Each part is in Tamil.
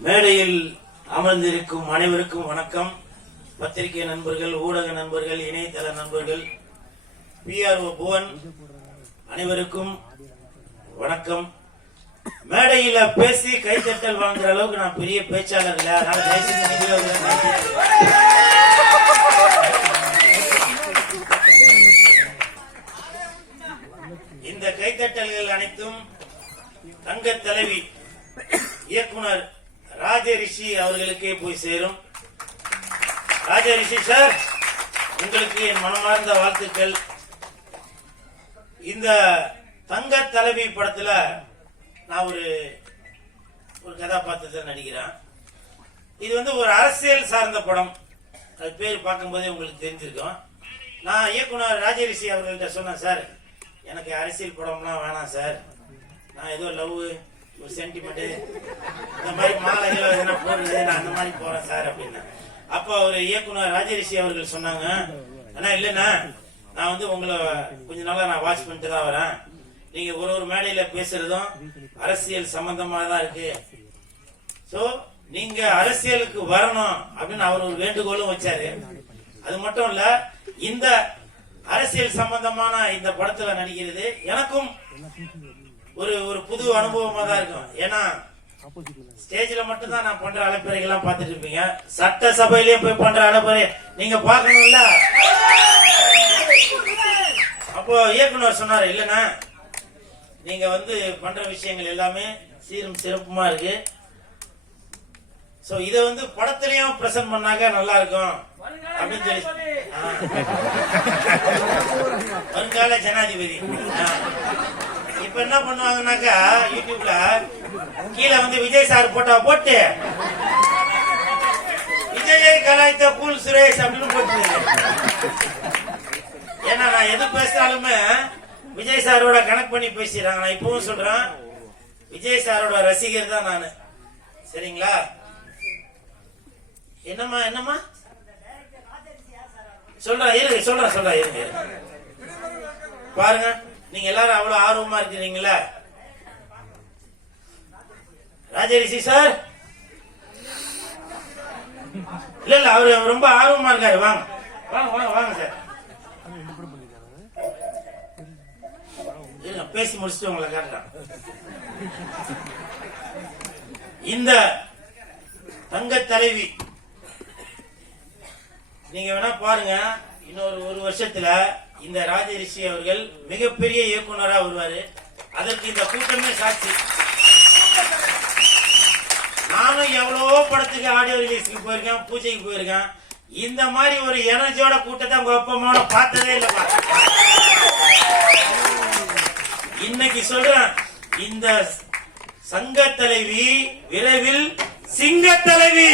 மேடையில் அமர்ந்திருக்கும் அனைவருக்கும் வணக்கம். பத்திரிகை நண்பர்கள் ஊடக நண்பர்கள் இணையதள நண்பர்கள் பிஆர்ஓ புவன் அனைவருக்கும் வணக்கம். மேடையில பேசி கைத்தட்டல் வாங்குற அளவுக்கு நான் பெரிய பேச்சாளர் இல்ல. அதனால இந்த கைத்தட்டல்கள் அனைத்தும் தங்க தலைவி இயக்குனர் ராஜரிஷி அவர்களுக்கே போய் சேரும். ராஜரிஷி சார் உங்களுக்கு என் மனமார்ந்த வாழ்த்துக்கள். இந்த தங்க தலைவி படத்துல நான் ஒரு ஒரு கதாபாத்திரத்தை நடிக்கிறேன். இது வந்து ஒரு அரசியல் சார்ந்த படம். அது பேர் பார்க்கும்போதே உங்களுக்கு தெரிஞ்சிருக்கும். நான் இயக்குனர் ராஜரிஷி அவர்கள்ட்ட சொன்னேன் சார் எனக்கு அரசியல் படம்லாம் வேணாம் சார் நான் ஏதோ லவ் ஒரு சென்டிமெண்ட் இந்த மாதிரி மாலைகள் நான் அந்த மாதிரி போறேன் சார் அப்படின்னு. அப்போ அவர் இயக்குனர் ராஜரிஷி அவர்கள் சொன்னாங்க அண்ணா இல்லைண்ணா நான் வந்து உங்களை கொஞ்ச நாளா நான் வாட்ச் பண்ணிட்டு தான் வரேன். நீங்க ஒரு ஒரு மேடையில பேசுறதும் அரசியல் சம்பந்தமா தான் இருக்கு. சோ நீங்க அரசியலுக்கு வரணும் அப்படின்னு அவர் ஒரு வேண்டுகோளும் வச்சாரு. அது மட்டும் இல்ல இந்த அரசியல் சம்பந்தமான இந்த படத்துல நடிக்கிறது எனக்கும் ஒரு ஒரு புது அனுபவமா தான் இருக்கும். ஏன்னா ஸ்டேஜ்ல மட்டும் தான் நான் பண்ற அழைப்பறைகள்லாம் பார்த்துட்டு இருப்பீங்க. சட்ட சபையிலேயே போய் பண்ற அழைப்பறை. நீங்க பாக்கணும்ல அப்போ இயக்குனர் சொன்னாரு இல்லைன்னா நீங்க வந்து பண்ற விஷயங்கள் எல்லாமே சீரும் சிறப்புமா இருக்கு. சோ இத வந்து படத்திலயும் பிரசன்ட் பண்ணாக்க நல்லா இருக்கும். அப்படின்னு சொல்லி வருங்கால ஜனாதிபதி. இப்ப என்ன பண்ணுவாங்கன்னாக்கா யூடியூப்ல கீழே வந்து விஜய் சார் போட்டோ போட்டு விஜயை கலாய்த்த கூல் சுரேஷ் அப்படின்னு போட்டு ஏன்னா நான் எது பேசினாலுமே விஜய் சாரோட கனெக்ட் பண்ணி பேசிடுறாங்க. நான் இப்பவும் சொல்றேன் விஜய் சாரோட ரசிகர் தான் நானு. சரிங்களா? என்னம்மா என்னம்மா? சொல்றேன் இருங்க சொல்றேன் சொல்றேன் இருங்க. பாருங்க. நீங்க எல்லாரும் அவ்வளவு ஆர்வமா இருக்கிறீங்களா? ராஜரிஷி சார்? இல்ல இல்ல அவரு ரொம்ப ஆர்வமா இருக்காரு. வாங்க. வாங்க வாங்க வாங்க சார். பேசி முடிச்சுட்டு உங்களை காட்டுறேன் இந்த தங்க தலைவி நீங்க வேணா பாருங்க இன்னொரு ஒரு வருஷத்துல இந்த ராஜரிஷி அவர்கள் மிகப்பெரிய இயக்குனரா வருவாரு. அதற்கு இந்த கூட்டமே சாட்சி. நானும் எவ்வளவோ படத்துக்கு ஆடியோ ரிலீஸ்க்கு போயிருக்கேன் பூஜைக்கு போயிருக்கேன். இந்த மாதிரி ஒரு எனர்ஜியோட கூட்டத்தை உங்க அப்பமான பார்த்ததே இல்லப்பா இன்னைக்கு சொல்றேன் இந்த சங்க தலைவி விரைவில் சிங்க தலைவி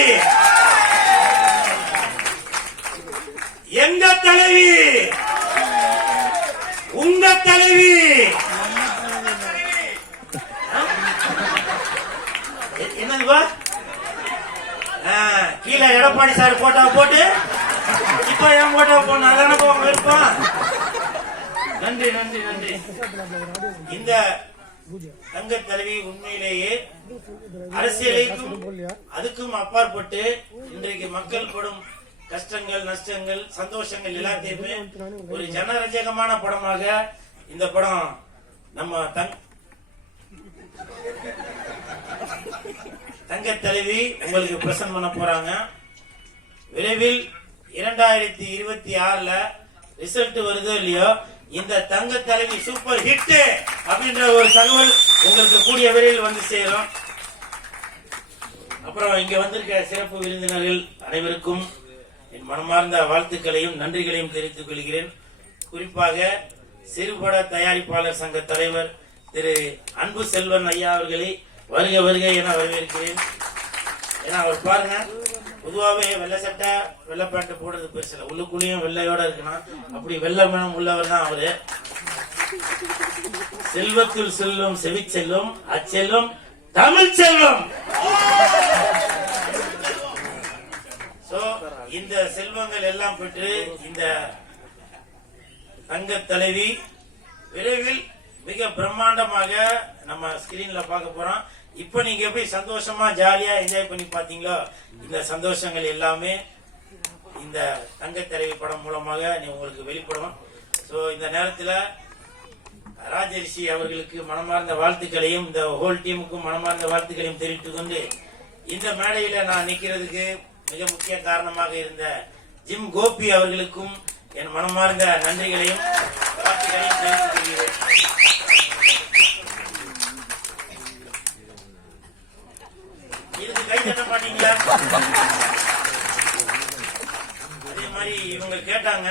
எங்க தலைவி உங்க தலைவி எ- என்னதுப்பா கீழே எடப்பாடி சார் போட்டா போட்டு இப்ப என் போட்டா போடணும். அதான உங்க விருப்பம். நன்றி நன்றி நன்றி. இந்த தங்க தலைவி உண்மையிலேயே அரசியலுக்கும் அதுக்கும் அப்பாற்பட்டு இன்றைக்கு மக்கள் படும் கஷ்டங்கள் நஷ்டங்கள் சந்தோஷங்கள் எல்லாத்தையுமே ஒரு ஜனரஞ்சகமான படமாக இந்த படம் நம்ம தங் தங்க தலைவி உங்களுக்கு பிரசன் பண்ண போறாங்க. விரைவில் இரண்டாயிரத்தி இருபத்தி ஆறுல ரிசல்ட் வருதோ இல்லையோ இந்த தங்க தலைவி சூப்பர் ஹிட் அப்படின்ற ஒரு தகவல் உங்களுக்கு கூடிய விரைவில் வந்து சேரும். அப்புறம் இங்க வந்திருக்க சிறப்பு விருந்தினர்கள் அனைவருக்கும் என் மனமார்ந்த வாழ்த்துக்களையும் நன்றிகளையும் தெரிவித்துக் கொள்கிறேன். குறிப்பாக சிறுபட தயாரிப்பாளர் சங்க தலைவர் திரு அன்பு செல்வன் ஐயா அவர்களை வருக வருக என வரவேற்கிறேன். ஏன்னா அவர் பாருங்க பொதுவாகவே வெள்ளை சட்டை வெள்ளை பேண்ட் போடுறது பெருசில்ல. உள்ளுக்குள்ளேயும் வெள்ளையோட இருக்கணும். அப்படி வெள்ளை மனம் உள்ளவர் தான் அவரு. செல்வத்தில் செல்லும் செவி செல்லும் அச்செல்வம் தமிழ் செல்வம். இந்த செல்வங்கள் எல்லாம் பெற்று இந்த தங்க தலைவி விரைவில் மிக பிரம்மாண்டமாக நம்ம ஸ்கிரீன்ல பார்க்க போறோம். இப்ப நீங்க எப்படி சந்தோஷமா ஜாலியா என்ஜாய் பண்ணி பாத்தீங்களோ இந்த சந்தோஷங்கள் எல்லாமே இந்த தங்க படம் மூலமாக நீ உங்களுக்கு வெளிப்படும். சோ இந்த நேரத்துல ராஜரிஷி அவர்களுக்கு மனமார்ந்த வாழ்த்துக்களையும் இந்த ஹோல் டீமுக்கும் மனமார்ந்த வாழ்த்துக்களையும் தெரிவித்துக் கொண்டு இந்த மேடையில நான் நிக்கிறதுக்கு மிக முக்கிய காரணமாக இருந்த ஜிம் கோபி அவர்களுக்கும் என் மனமார்ந்த நன்றிகளையும் வாழ்த்துக்களையும் தெரிவித்துக் கொள்கிறேன். கை தட்ட மாட்டீங்களா அதே மாதிரி இவங்க கேட்டாங்க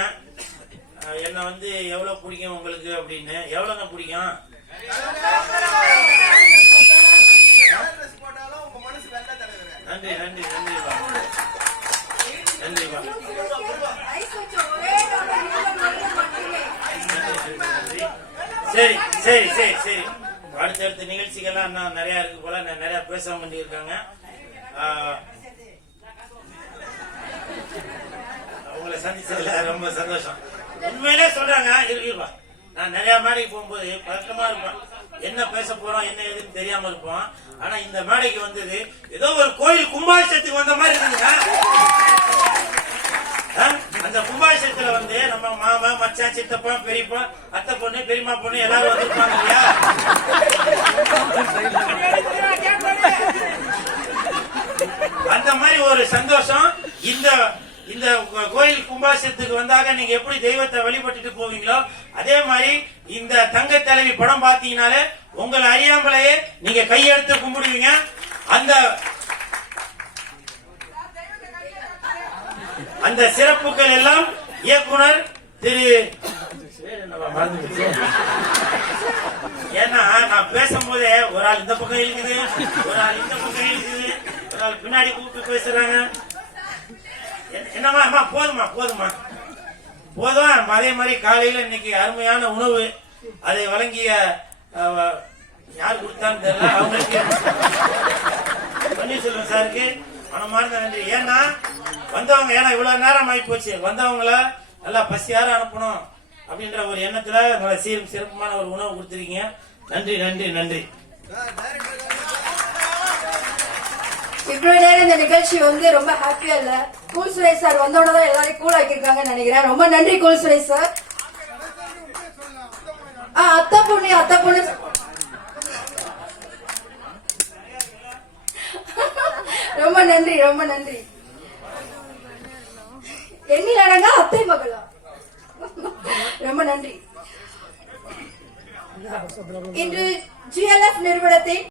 அஹ், என்ன வந்து எவ்வளவு பிடிக்கும் உங்களுக்கு? அப்படின்னு. எவ்வளவுங்க பிடிக்கும்? நன்றி நன்றி நன்றிப்பா நன்றிப்பா நன்றி வா சரி சரி சரி சரி. அடுத்தடுத்த நிகழ்ச்சிகள்லாம் இன்னும் நிறையா இருக்கு போல நான் நிறைய பேச வேண்டியிருக்காங்க உங்களை சந்திச்சதுல ரொம்ப சந்தோஷம். உண்மையிலே சொல்றாங்க இரு, இருப்பா. நான் நிறைய மேடைக்கு போகும்போது பழக்கமா இருப்பேன். என்ன பேச போறோம் என்ன எதுன்னு தெரியாம இருப்போம். ஆனா இந்த மேடைக்கு வந்தது ஏதோ ஒரு கோயில் கும்பாபிஷேகத்துக்கு வந்த மாதிரி இருக்குங்க ஆ? அந்த கும்பாபிஷேகத்துல வந்து நம்ம மாமா மச்சான் சித்தப்பா பெரியப்பா அத்தை பொண்ணு பெரியம்மா பொண்ணு எல்லாரும் வந்திருப்பாங்க இல்லையா அந்த மாதிரி ஒரு சந்தோஷம் இந்த இந்த கோயில் கும்பாசத்துக்கு வந்தாக நீங்க எப்படி தெய்வத்தை வழிபட்டுட்டு போவீங்களோ அதே மாதிரி இந்த தங்க தலைவி படம் பாத்தீங்கனாலே உங்களை அறியாமலேயே நீங்க கையெடுத்து கும்பிடுவீங்க. அந்த அந்த சிறப்புகள் எல்லாம் இயக்குனர் திரு ஏன்னா நான் பேசும்போதே ஒரு ஆள் இந்த பக்கம் இருக்குது ஒரு ஆள் இந்த பக்கம் இருக்குது ஒரு ஆள் பின்னாடி கூப்பிட்டு பேசுறாங்க. என்னம்மா அம்மா போதுமா போதுமா போதும் அதே மாதிரி காலையில இன்னைக்கு அருமையான உணவு. அதை வழங்கிய யார் கொடுத்தான்னு தெரியல அவங்களுக்கு. பன்னீர்செல்வம் சாருக்கு. மனமார்ந்த நன்றி. ஏன்னா வந்தவங்க ஏன்னா இவ்வளவு நேரம் ஆகி போச்சு வந்தவங்கள நல்லா பசியார அனுப்பணும் அப்படின்ற ஒரு எண்ணத்துல நல்ல சீரும் சிறப்புமான ஒரு உணவு கொடுத்துருக்கீங்க. நன்றி நன்றி நன்றி. இவ்வளவு நேரம் இந்த நிகழ்ச்சி வந்து ரொம்ப ஹாப்பியா இல்ல. கூல் சுரேஷ் சார் வந்தோட தான் எல்லாரையும் கூல் ஆக்கியிருக்காங்கன்னு நினைக்கிறேன். ரொம்ப நன்றி கூல் சுரேஷ் சார். ஆ அத்தை பொண்ணு அத்தா பொண்ணு. ரொம்ப நன்றி ரொம்ப நன்றி. எண்ணில் அடங்கா அத்தை மகளா? ரொம்ப நன்றி. இன்று ஜிஎல்எஃப் நிறுவனத்தின்